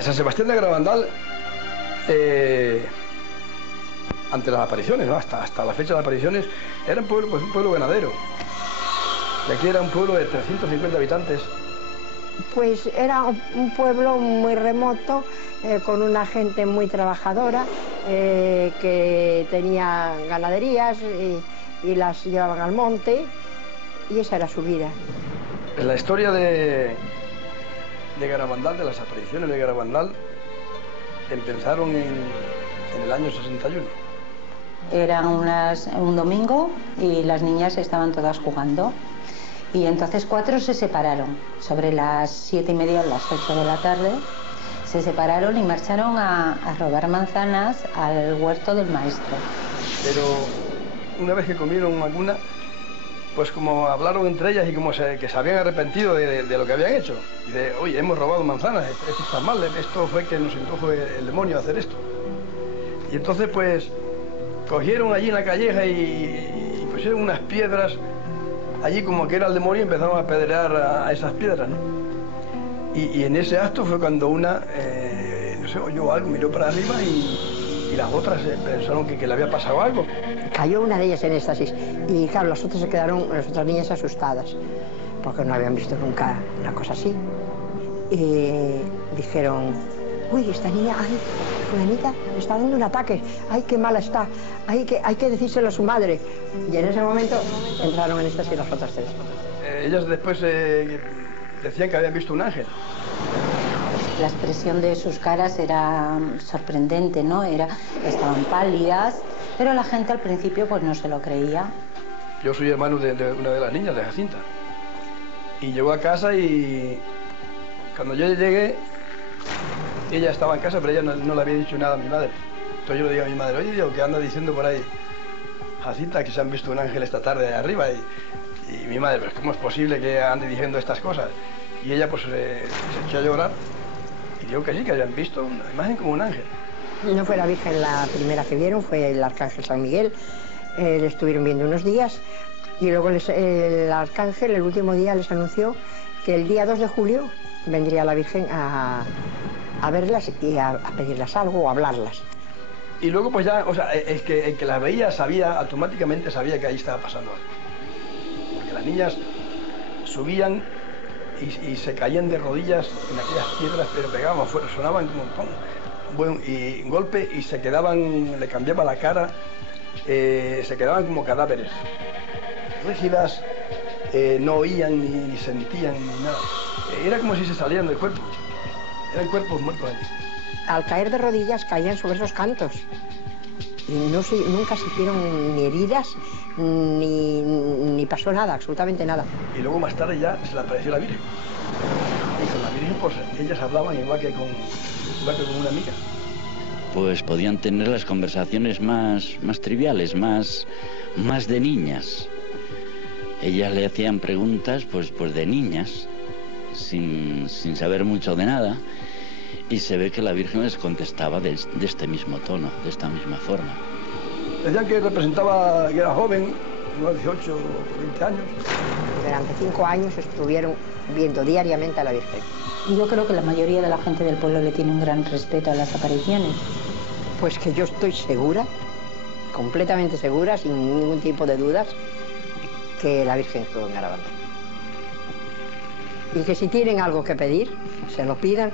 San Sebastián de Garabandal, ante las apariciones, ¿no? hasta la fecha de las apariciones, era un pueblo, pues un pueblo ganadero. Y aquí era un pueblo de 350 habitantes. Pues era un pueblo muy remoto, con una gente muy trabajadora, que tenía ganaderías y las llevaban al monte, y esa era su vida. La historia de Garabandal, de las apariciones de Garabandal, empezaron en el año 61. Era un domingo y las niñas estaban todas jugando. Y entonces 4 se separaron. Sobre las 7:30 o las 8 de la tarde se separaron y marcharon a robar manzanas al huerto del maestro. Pero una vez que comieron alguna, pues como hablaron entre ellas y como que se habían arrepentido de lo que habían hecho. Y de, oye, hemos robado manzanas, esto está mal, esto fue que nos indujo el demonio a hacer esto. Y entonces pues cogieron allí en la calleja y pusieron unas piedras allí como que era el demonio, y empezaron a apedrear a esas piedras, ¿no? Y en ese acto fue cuando una, no sé, oyó algo, miró para arriba y las otras pensaron que le había pasado algo. Cayó una de ellas en éxtasis y claro, las otras se quedaron, las otras niñas asustadas, porque no habían visto nunca una cosa así. Y dijeron, uy, esta niña, ay, fulanita, le está dando un ataque, ay, qué mala está, hay que decírselo a su madre. Y en ese momento entraron en éxtasis las otras 3. Ellas después decían que habían visto un ángel. La expresión de sus caras era sorprendente, ¿no? Estaban pálidas, pero la gente al principio pues no se lo creía. Yo soy hermano de una de las niñas, de Jacinta. Y llegó a casa y cuando yo llegué, ella estaba en casa, pero ella no le había dicho nada a mi madre. Entonces yo le digo a mi madre, oye, Dios, ¿qué anda diciendo por ahí Jacinta, que se han visto un ángel esta tarde de arriba? Y mi madre, pues ¿cómo es posible que ande diciendo estas cosas? Y ella pues se echó a llorar y dijo que sí, que habían visto una imagen como un ángel. No fue la Virgen la primera que vieron, fue el Arcángel San Miguel. Le estuvieron viendo unos días y luego el Arcángel el último día les anunció que el día 2 de julio vendría la Virgen a verlas y a pedirlas algo o a hablarlas. Y luego pues ya, o sea, el que las veía automáticamente sabía que ahí estaba pasando algo. Porque las niñas subían y se caían de rodillas en aquellas piedras, pero pegaban fuera, sonaban como un montón. Bueno, y golpe y se quedaban, le cambiaba la cara, se quedaban como cadáveres, rígidas, no oían ni sentían ni nada. Era como si se salieran del cuerpo, eran cuerpos muertos allí. Al caer de rodillas caían sobre esos cantos y nunca se hicieron ni heridas ni pasó nada, absolutamente nada. Y luego más tarde ya se le apareció la Virgen. Y con la Virgen pues ellas hablaban igual que con una amiga. Pues podían tener las conversaciones más triviales, más de niñas. Ellas le hacían preguntas pues de niñas, sin saber mucho de nada. Y se ve que la Virgen les contestaba de este mismo tono, de esta misma forma. Decían que representaba que era joven, unos 18 o 20 años. Durante 5 años estuvieron viendo diariamente a la Virgen. Yo creo que la mayoría de la gente del pueblo le tiene un gran respeto a las apariciones. Pues que yo estoy segura, completamente segura, sin ningún tipo de dudas, que la Virgen estuvo en Garabandal. Y que si tienen algo que pedir, se lo pidan,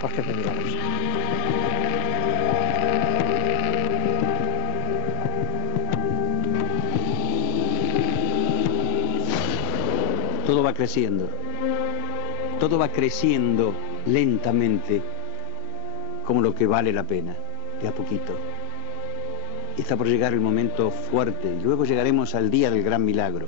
porque es muy milagrosa. Todo va creciendo. Todo va creciendo lentamente, como lo que vale la pena, de a poquito. Está por llegar el momento fuerte y luego llegaremos al día del gran milagro.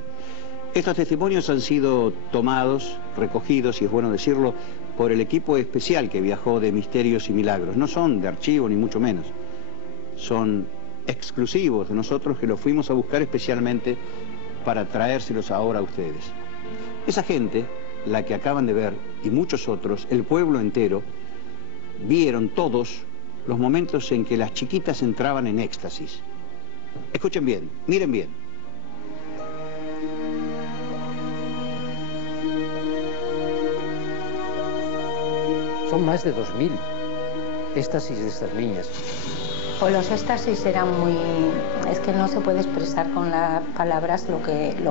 Estos testimonios han sido tomados, recogidos, y es bueno decirlo, por el equipo especial que viajó de Misterios y Milagros. No son de archivo ni mucho menos. Son exclusivos de nosotros que los fuimos a buscar especialmente para traérselos ahora a ustedes. Esa gente, la que acaban de ver, y muchos otros, el pueblo entero, vieron todos los momentos en que las chiquitas entraban en éxtasis. Escuchen bien, miren bien. Son más de 2000. éxtasis de estas niñas. Pues los éxtasis eran muy... Es que no se puede expresar con las palabras lo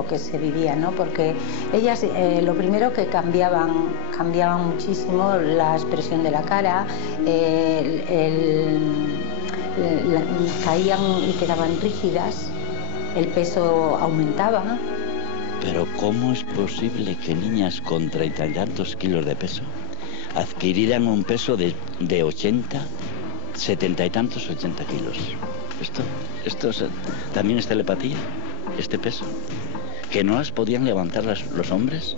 que se vivía, ¿no? Porque ellas lo primero que cambiaban muchísimo la expresión de la cara, caían y quedaban rígidas, el peso aumentaba. Pero ¿cómo es posible que niñas con 30 y tantos kilos de peso adquirieran un peso de 80, 70 y tantos, 80 kilos? Esto también es telepatía, este peso. Que no las podían levantar los hombres.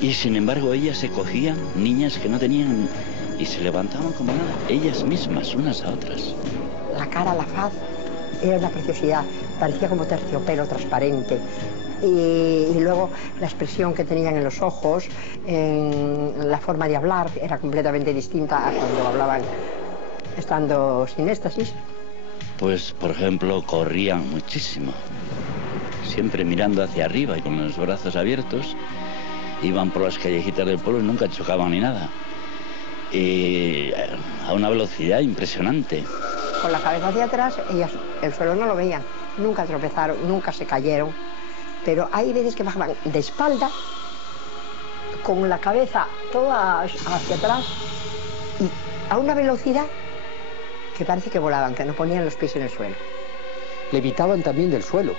Y sin embargo ellas se cogían, niñas que no tenían, y se levantaban como nada, ellas mismas, unas a otras. La cara, la faz, era una preciosidad, parecía como terciopelo transparente. Y luego la expresión que tenían en los ojos, en la forma de hablar, era completamente distinta a cuando hablaban estando sin éxtasis. Pues, por ejemplo, corrían muchísimo, siempre mirando hacia arriba y con los brazos abiertos. Iban por las callejitas del pueblo y nunca chocaban ni nada. Y a una velocidad impresionante. Con la cabeza hacia atrás, ellas el suelo no lo veían, nunca tropezaron, nunca se cayeron. Pero hay veces que bajaban de espalda, con la cabeza toda hacia atrás y a una velocidad que parece que volaban, que no ponían los pies en el suelo. Levitaban también del suelo,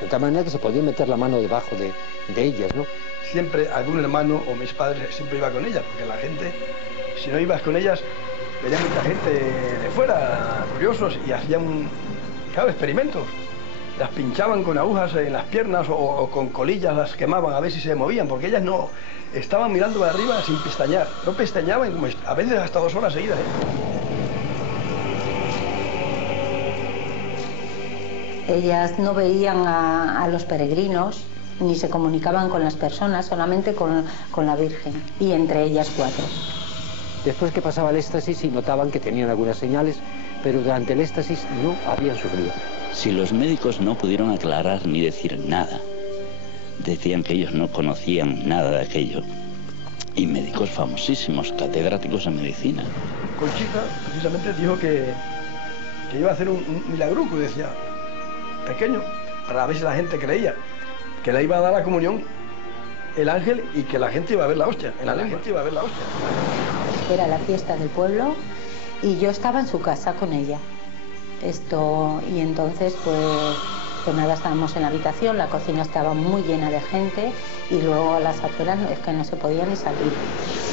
de tal manera que se podía meter la mano debajo de ellas, ¿no? Siempre algún hermano o mis padres siempre iba con ellas, porque la gente, si no ibas con ellas, venía mucha gente de fuera, curiosos, y hacían, claro, experimentos. Las pinchaban con agujas en las piernas o con colillas, las quemaban a ver si se movían, porque ellas no estaban mirando para arriba sin pestañear, no pestañaban como a veces hasta 2 horas seguidas. Ellas no veían a los peregrinos ni se comunicaban con las personas, solamente con la Virgen, y entre ellas 4. Después que pasaba el éxtasis sí notaban que tenían algunas señales, pero durante el éxtasis no habían sufrido. Si los médicos no pudieron aclarar ni decir nada, decían que ellos no conocían nada de aquello. Y médicos famosísimos, catedráticos en medicina. Conchita precisamente dijo que iba a hacer un milagruco, decía, pequeño, para ver si la gente creía, que le iba a dar la comunión el ángel y que la gente iba a ver la hostia, en la lengua. Era la fiesta del pueblo y yo estaba en su casa con ella. Y entonces pues nada, estábamos en la habitación, la cocina estaba muy llena de gente y luego a las afueras es que no se podía ni salir.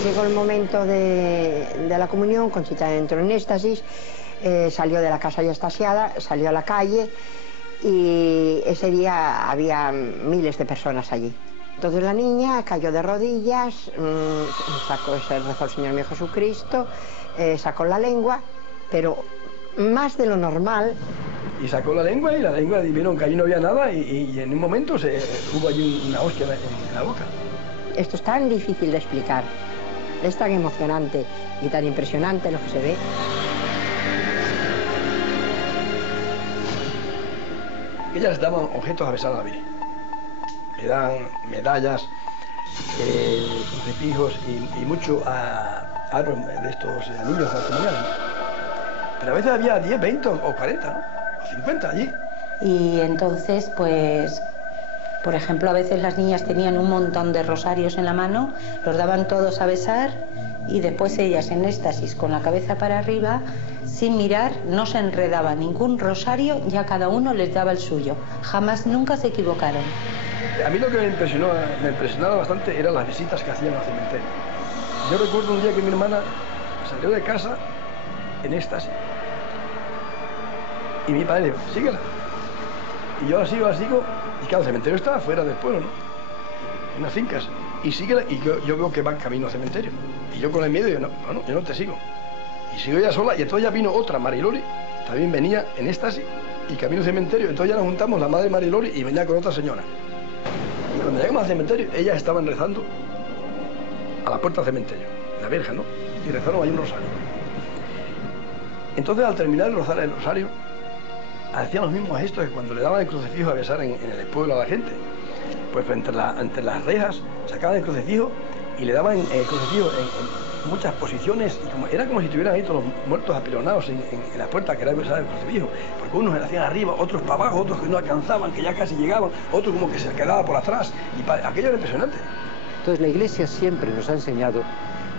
Llegó el momento de la comunión, Conchita entró en éxtasis, salió de la casa ya extasiada, salió a la calle y ese día había miles de personas allí. Entonces la niña cayó de rodillas, rezó al Señor mío Jesucristo, sacó la lengua, pero más de lo normal. Y sacó la lengua y vieron que allí no había nada y en un momento hubo allí una hostia en la boca. Esto es tan difícil de explicar, es tan emocionante y tan impresionante lo que se ve. Ellas daban objetos a besar a la Virgen. Le dan medallas, crucifijos y mucho aros de estos anillos matrimoniales. Pero a veces había 10, 20 o 40, ¿no? O 50 allí. Y entonces, pues, por ejemplo, a veces las niñas tenían un montón de rosarios en la mano, los daban todos a besar y después ellas en éxtasis con la cabeza para arriba, sin mirar, no se enredaba ningún rosario, ya cada uno les daba el suyo. Jamás, nunca se equivocaron. A mí lo que me impresionaba bastante eran las visitas que hacían al cementerio. Yo recuerdo un día que mi hermana salió de casa en éxtasis y mi padre dijo, síguela. Y yo la sigo, y claro, el cementerio estaba fuera del pueblo, ¿no? En unas fincas. Y síguela, y yo veo que van camino al cementerio. Y yo con el miedo, yo no te sigo. Y sigo ella sola, y entonces ya vino otra, Mariloli, también venía en éxtasis, y camino al cementerio. Entonces ya nos juntamos, la madre Mariloli, y venía con otra señora. Y cuando llegamos al cementerio, ellas estaban rezando a la puerta del cementerio, la Virgen, ¿no? Y rezaron ahí un rosario. Entonces, al terminar el rosario, hacían los mismos gestos que cuando le daban el crucifijo a besar en el pueblo a la gente. Pues entre las rejas sacaban el crucifijo y le daban el crucifijo muchas posiciones, y era como si estuvieran ahí todos los muertos apilonados en la puerta que era el crucifijo, porque unos se hacían arriba, otros para abajo, otros que no alcanzaban, que ya casi llegaban, otros como que se quedaba por atrás, y aquello era impresionante. Entonces la Iglesia siempre nos ha enseñado,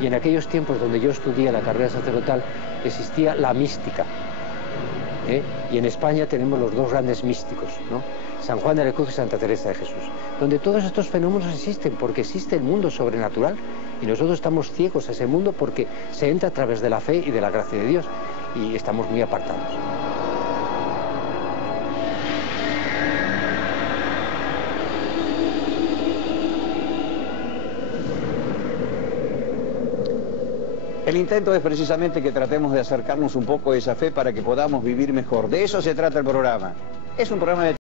y en aquellos tiempos donde yo estudié la carrera sacerdotal, existía la mística. Y en España tenemos los dos grandes místicos, ¿no? San Juan de la Cruz y Santa Teresa de Jesús, donde todos estos fenómenos existen, porque existe el mundo sobrenatural, y nosotros estamos ciegos a ese mundo porque se entra a través de la fe y de la gracia de Dios, y estamos muy apartados. El intento es precisamente que tratemos de acercarnos un poco a esa fe para que podamos vivir mejor. De eso se trata el programa. Es un programa de